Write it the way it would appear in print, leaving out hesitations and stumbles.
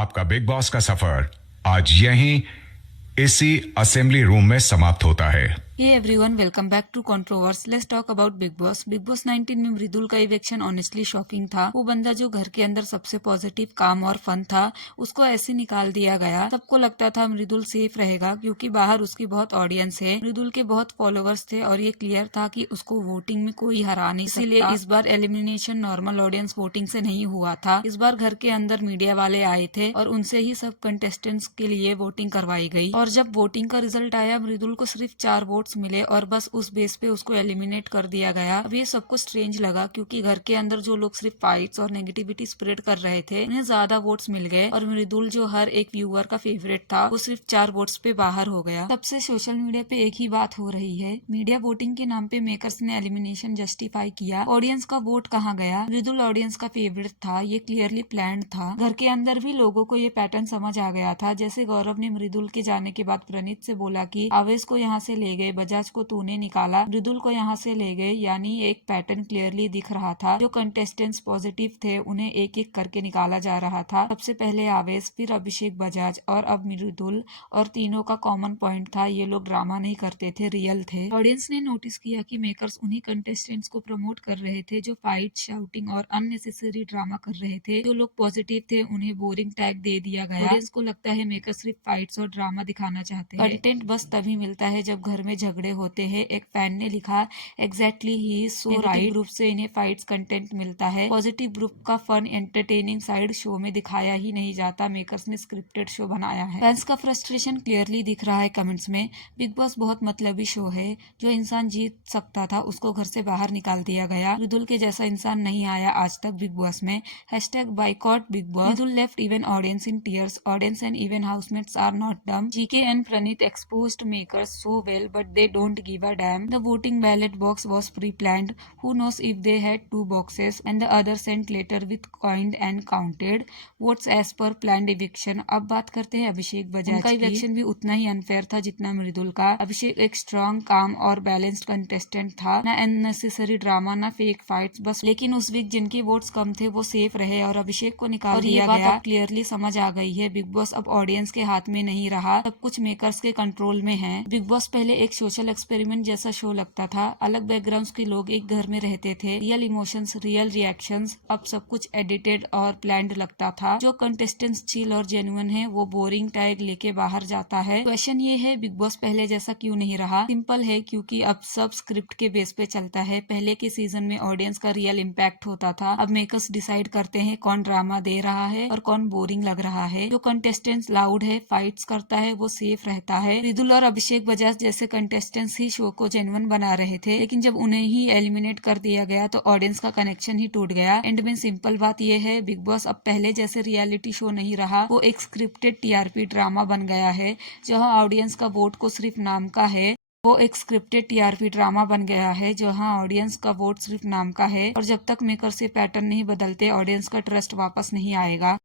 आपका big boss का सफर आज यहीं इसी असेंबली रूम में समाप्त होता है। Hey everyone, welcome back to Controversy. Let's talk about Big Boss. Big Boss 19 में मृदुल का इवेक्शन ऑनेस्टली शॉकिंग था। वो बंदा जो घर के अंदर सबसे पॉजिटिव, काम और फन था, उसको ऐसे निकाल दिया गया। सबको लगता था मृदुल सेफ रहेगा क्योंकि बाहर उसकी बहुत ऑडियंस है, मृदुल के बहुत फॉलोअर्स थे और ये क्लियर था कि उसको वोटिंग में कोई हरा नहीं सकता। इसीलिए इस बार एलिमिनेशन नॉर्मल ऑडियंस वोटिंग से नहीं हुआ था। इस बार घर के अंदर मीडिया वाले आए थे और उनसे ही सब कंटेस्टेंट्स के लिए वोटिंग करवाई गई। और जब वोटिंग का रिजल्ट आया, मृदुल को सिर्फ 4 वोट्स मिले और बस उस बेस पे उसको एलिमिनेट कर दिया गया। अब ये सबको स्ट्रेंज लगा क्योंकि घर के अंदर जो लोग सिर्फ फाइट्स और नेगेटिविटी स्प्रेड कर रहे थे, उन्हें ज्यादा वोट्स मिल गए और मृदुल जो हर एक व्यूअर का फेवरेट था, वो सिर्फ 4 वोट्स पे बाहर हो गया। तब से सोशल मीडिया पे एक ही बात हो रही है, मीडिया वोटिंग के नाम पे मेकर्स ने एलिमिनेशन जस्टिफाई किया। ऑडियंस का वोट कहाँ गया? मृदुल ऑडियंस का फेवरेट था, ये क्लियरली प्लान्ड था। घर के अंदर भी लोगों को ये पैटर्न समझ आ गया था। जैसे गौरव ने मृदुल के जाने के बाद प्रणीत से बोला कि आवेश को यहाँ से ले गए, बजाज को तूने निकाला, मृदुल को यहाँ से ले गए, यानी एक पैटर्न क्लियरली दिख रहा था। जो कंटेस्टेंट्स पॉजिटिव थे उन्हें एक एक करके निकाला जा रहा था। सबसे पहले आवेश, फिर अभिषेक, बजाज और अब मृदुल। और तीनों का कॉमन पॉइंट था, ये लोग ड्रामा नहीं करते थे, रियल थे। ऑडियंस ने नोटिस किया कि मेकर्स उन्हीं कंटेस्टेंट्स को प्रमोट कर रहे थे जो फाइट, शाउटिंग और अननेसेसरी ड्रामा कर रहे थे। जो लोग पॉजिटिव थे उन्हें बोरिंग टैग दे दिया गया। ऑडियंस को लगता है मेकर्स सिर्फ फाइट्स और ड्रामा दिखाना चाहते हैं। कंटेंट बस तभी मिलता है जब घर में झगड़े होते हैं। एक फैन ने लिखा, exactly he is so right, group से इन्हें फाइट्स कंटेंट मिलता है। पॉजिटिव ग्रुप का फन एंटरटेनिंग साइड शो में दिखाया ही नहीं जाता। मेकर्स ने स्क्रिप्टेड शो बनाया है। फैंस का फ्रस्ट्रेशन क्लियरली दिख रहा है कमेंट्स में। बिग बॉस बहुत मतलबी शो है। जो इंसान जीत सकता था उसको घर से बाहर निकाल दिया गया। मृदुल के जैसा इंसान नहीं आया आज तक बिग बॉस में। #Boycott Bigg Boss. Mridul left even audience in tears. Audience and even housemates are not dumb. GK and Praneet exposed makers so well but they don't give a damn. The voting ballot box was pre-planned. Who knows if they had 2 boxes and the other sent later with coined and counted votes as per planned eviction. अब बात करते हैं अभिषेक बजाज की। उनका इवेक्शन भी उतना ही unfair था जितना मृदुल का। अभिषेक एक स्ट्रॉन्ग, काम और बैलेंस्ड कंटेस्टेंट था। ना अननेसेसरी ड्रामा, ना फेक फाइट्स, बस। लेकिन उस वीक जिनके वोट्स कम थे वो सेफ रहे और अभिषेक को निकाल दिया गया। अब क्लियरली समझ आ गई है, बिग बॉस अब ऑडियंस के हाथ में नहीं रहा, सब कुछ मेकर्स के कंट्रोल में है। बिग बॉस पहले एक सोशल एक्सपेरिमेंट जैसा शो लगता था। अलग बैकग्राउंड्स के लोग एक घर में रहते थे, रियल इमोशंस, रियल रिएक्शंस। अब सब कुछ एडिटेड और प्लान्ड लगता था। जो कंटेस्टेंट्स चिल और जेन्युइन है वो बोरिंग टैग लेके बाहर जाता है। क्वेश्चन ये है, बिग बॉस पहले जैसा क्यों नहीं रहा? सिंपल है, क्योंकि अब सब स्क्रिप्ट के बेस पे चलता है। पहले के सीजन में ऑडियंस का रियल इम्पैक्ट होता था। अब मेकर्स डिसाइड करते हैं कौन ड्रामा दे रहा है और कौन बोरिंग लग रहा है। जो कंटेस्टेंट्स लाउड है, फाइट्स करता है, वो सेफ रहता है। मृदुल और अभिषेक बजाज जैसे कंटेस्टेंट्स ही शो को जेन्युइन बना रहे थे, लेकिन जब उन्हें ही एलिमिनेट कर दिया गया तो ऑडियंस का कनेक्शन ही टूट गया। एंड में सिंपल बात यह है, बिग बॉस अब पहले जैसे रियलिटी शो नहीं रहा, वो एक स्क्रिप्टेड टीआरपी ड्रामा बन गया है। जहां ऑडियंस का वोट को सिर्फ नाम का है, वो एक स्क्रिप्टेड टीआरपी ड्रामा बन गया है। जहां ऑडियंस का वोट सिर्फ नाम का है और जब तक मेकर से पैटर्न नहीं बदलते, ऑडियंस का ट्रस्ट वापस नहीं आएगा।